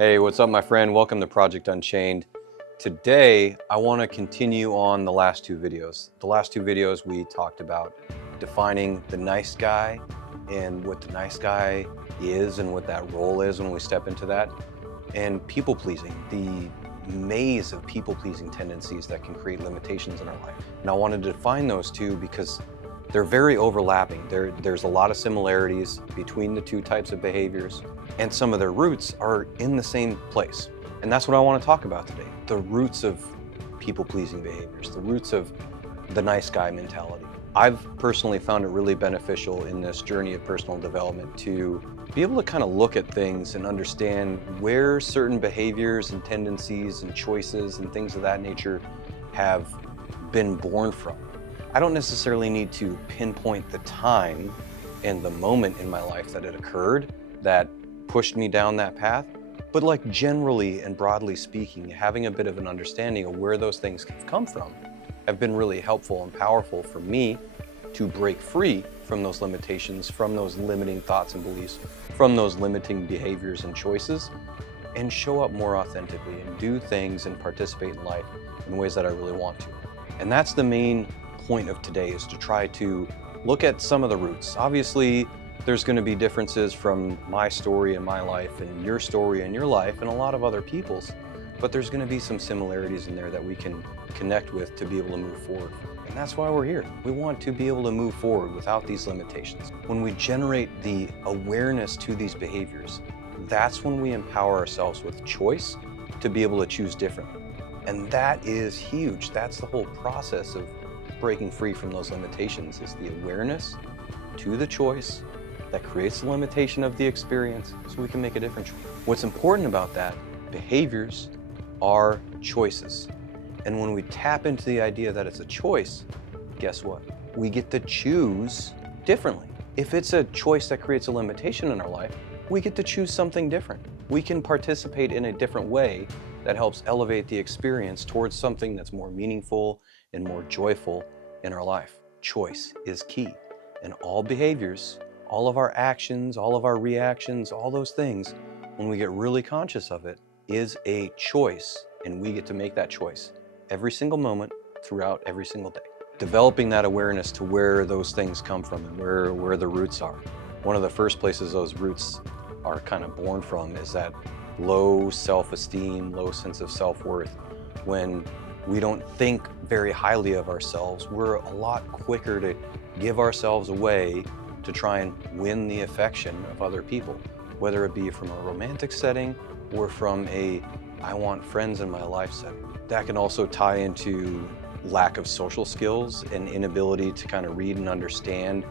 Hey, what's up, my friend? Welcome to Project Unchained. Today, I want to continue on the last two videos. The last two videos, we talked about defining the nice guy and what the nice guy is and what that role is when we step into that, and people-pleasing, the maze of people-pleasing tendencies that can create limitations in our life. And I wanted to define those two because they're very overlapping. There's a lot of similarities between the two types of behaviors, and some of their roots are in the same place. And that's what I want to talk about today. The roots of people-pleasing behaviors, the roots of the nice guy mentality. I've personally found it really beneficial in this journey of personal development to be able to kind of look at things and understand where certain behaviors and tendencies and choices and things of that nature have been born from. I don't necessarily need to pinpoint the time and the moment in my life that it occurred that pushed me down that path, but like generally and broadly speaking, having a bit of an understanding of where those things have come from have been really helpful and powerful for me to break free from those limitations, from those limiting thoughts and beliefs, from those limiting behaviors and choices, and show up more authentically and do things and participate in life in ways that I really want to. And that's the main point of today, is to try to look at some of the roots. Obviously, there's going to be differences from my story and my life and your story and your life and a lot of other people's, but there's going to be some similarities in there that we can connect with to be able to move forward. And that's why we're here. We want to be able to move forward without these limitations. When we generate the awareness to these behaviors, that's when we empower ourselves with choice to be able to choose differently. And that is huge. That's the whole process of breaking free from those limitations, is the awareness to the choice that creates the limitation of the experience so we can make a different choice. What's important about that, behaviors are choices. And when we tap into the idea that it's a choice, guess what? We get to choose differently. If it's a choice that creates a limitation in our life, we get to choose something different. We can participate in a different way that helps elevate the experience towards something that's more meaningful and more joyful in our life. Choice is key. And all behaviors, all of our actions, all of our reactions, all those things, when we get really conscious of it, is a choice, and we get to make that choice every single moment throughout every single day. Developing that awareness to where those things come from and where the roots are. One of the first places those roots are kind of born from is that low self-esteem, low sense of self-worth. When we don't think very highly of ourselves, we're a lot quicker to give ourselves away to try and win the affection of other people, whether it be from a romantic setting or from a I want friends in my life setting. That can also tie into lack of social skills and inability to kind of read and understand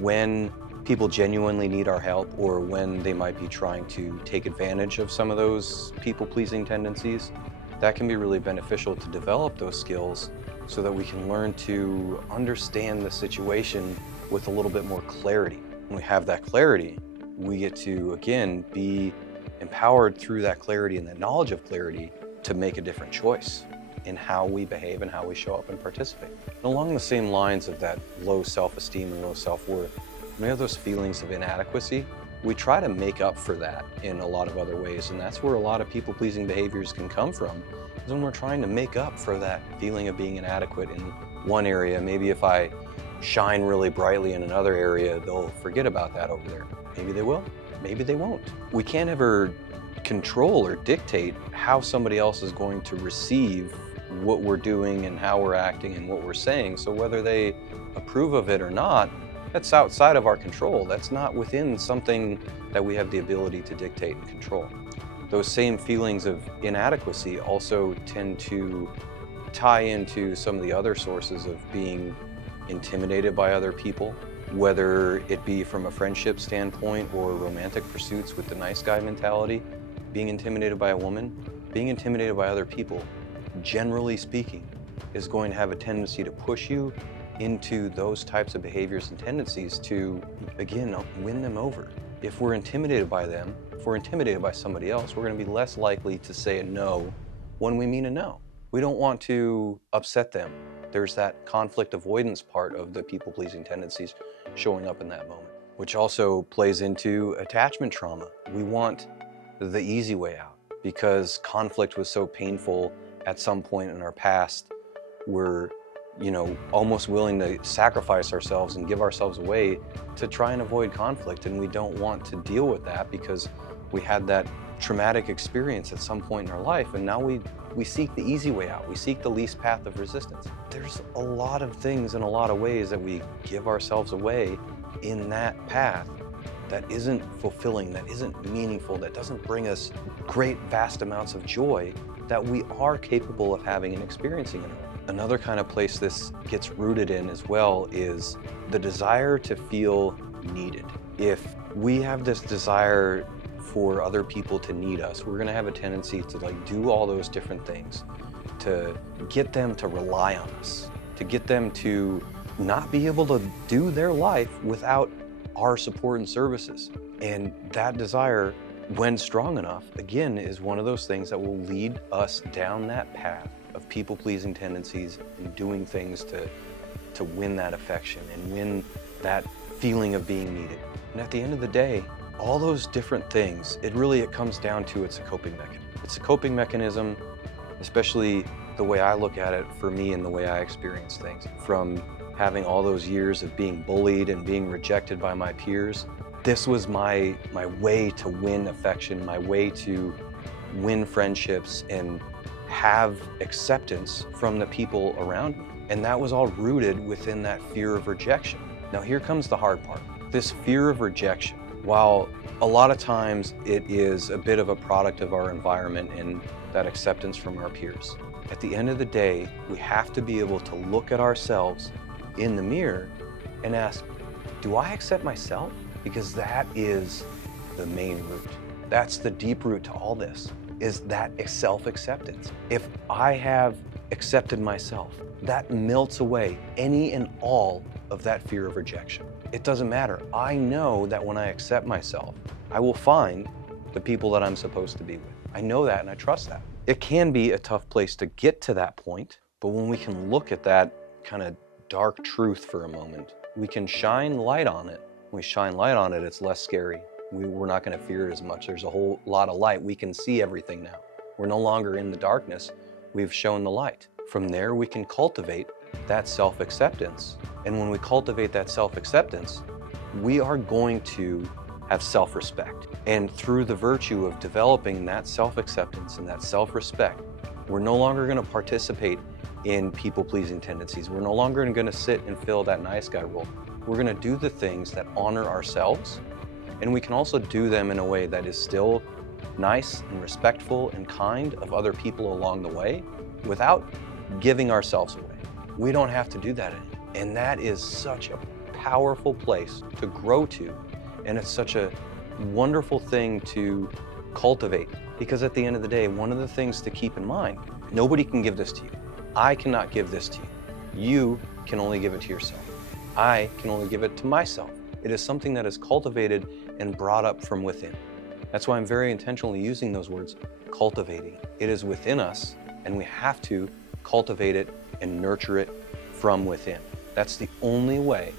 when people genuinely need our help or when they might be trying to take advantage of some of those people-pleasing tendencies. That can be really beneficial to develop those skills so that we can learn to understand the situation with a little bit more clarity. When we have that clarity, we get to, again, be empowered through that clarity and that knowledge of clarity to make a different choice in how we behave and how we show up and participate. And along the same lines of that low self-esteem and low self-worth, when we have those feelings of inadequacy, we try to make up for that in a lot of other ways. And that's where a lot of people-pleasing behaviors can come from, is when we're trying to make up for that feeling of being inadequate in one area. Maybe if I shine really brightly in another area, they'll forget about that over there. Maybe they will, maybe they won't. We can't ever control or dictate how somebody else is going to receive what we're doing and how we're acting and what we're saying. So whether they approve of it or not, that's outside of our control. That's not within something that we have the ability to dictate and control. Those same feelings of inadequacy also tend to tie into some of the other sources of being intimidated by other people, whether it be from a friendship standpoint or romantic pursuits with the nice guy mentality. Being intimidated by a woman, being intimidated by other people, generally speaking, is going to have a tendency to push you into those types of behaviors and tendencies to, again, win them over. If we're intimidated by them, if we're intimidated by somebody else, we're going to be less likely to say a no when we mean a no. We don't want to upset them. There's that conflict avoidance part of the people-pleasing tendencies showing up in that moment, which also plays into attachment trauma. We want the easy way out. because conflict was so painful at some point in our past. We're, almost willing to sacrifice ourselves and give ourselves away to try and avoid conflict. And we don't want to deal with that because we had that traumatic experience at some point in our life. And now we seek the easy way out. We seek the least path of resistance. There's a lot of things in a lot of ways that we give ourselves away in that path that isn't fulfilling, that isn't meaningful, that doesn't bring us great, vast amounts of joy that we are capable of having and experiencing in our life. Another kind of place this gets rooted in as well is the desire to feel needed. If we have this desire for other people to need us, we're gonna have a tendency to do all those different things to get them to rely on us, to get them to not be able to do their life without our support and services. And that desire, when strong enough, again, is one of those things that will lead us down that path of people-pleasing tendencies and doing things to win that affection and win that feeling of being needed. And at the end of the day, all those different things, it comes down to it's a coping mechanism. It's a coping mechanism, especially the way I look at it for me and the way I experience things. From having all those years of being bullied and being rejected by my peers, this was my way to win affection, my way to win friendships and have acceptance from the people around me. And that was all rooted within that fear of rejection. Now here comes the hard part. This fear of rejection, while a lot of times it is a bit of a product of our environment and that acceptance from our peers, at the end of the day, we have to be able to look at ourselves in the mirror and ask, do I accept myself? Because that is the main root. That's the deep root to all this, is that self-acceptance. If I have accepted myself, that melts away any and all of that fear of rejection. It doesn't matter. I know that when I accept myself, I will find the people that I'm supposed to be with. I know that and I trust that. It can be a tough place to get to that point, but when we can look at that kind of dark truth for a moment, we can shine light on it. When we shine light on it, it's less scary. We're not going to fear it as much. There's a whole lot of light. We can see everything now. We're no longer in the darkness. We've shown the light. From there, we can cultivate that self-acceptance. And when we cultivate that self-acceptance, we are going to have self-respect. And through the virtue of developing that self-acceptance and that self-respect, we're no longer going to participate in people-pleasing tendencies. We're no longer going to sit and fill that nice guy role. We're going to do the things that honor ourselves, and we can also do them in a way that is still nice and respectful and kind of other people along the way without giving ourselves away. We don't have to do that anymore. And that is such a powerful place to grow to, and it's such a wonderful thing to cultivate, because at the end of the day, one of the things to keep in mind, nobody can give this to you. I cannot give this to you. You can only give it to yourself. I can only give it to myself. It is something that is cultivated and brought up from within. That's why I'm very intentionally using those words, cultivating. It is within us, and we have to cultivate it and nurture it from within. That's the only way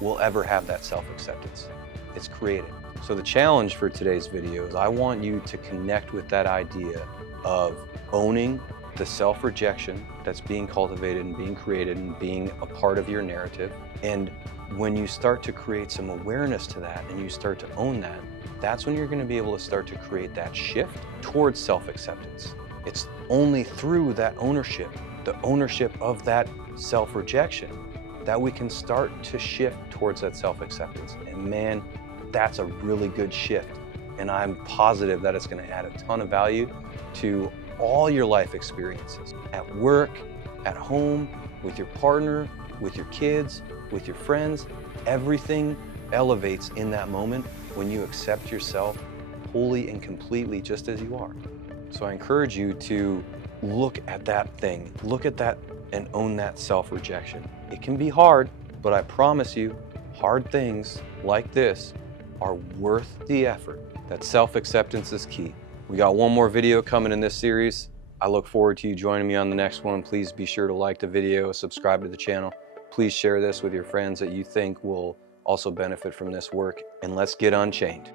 we'll ever have that self-acceptance. It's created. So the challenge for today's video is I want you to connect with that idea of owning the self-rejection that's being cultivated and being created and being a part of your narrative. And when you start to create some awareness to that and you start to own that, that's when you're going to be able to start to create that shift towards self-acceptance. It's only through that ownership, the ownership of that self-rejection, that we can start to shift towards that self-acceptance. And man, that's a really good shift. And I'm positive that it's going to add a ton of value to all your life experiences, at work, at home, with your partner, with your kids, with your friends. Everything elevates in that moment when you accept yourself wholly and completely just as you are. So I encourage you to look at that thing, look at that and own that self-rejection. It can be hard, but I promise you, hard things like this are worth the effort. That self-acceptance is key. We got one more video coming in this series. I look forward to you joining me on the next one. Please be sure to like the video, subscribe to the channel. Please share this with your friends that you think will also benefit from this work, and let's get unchained.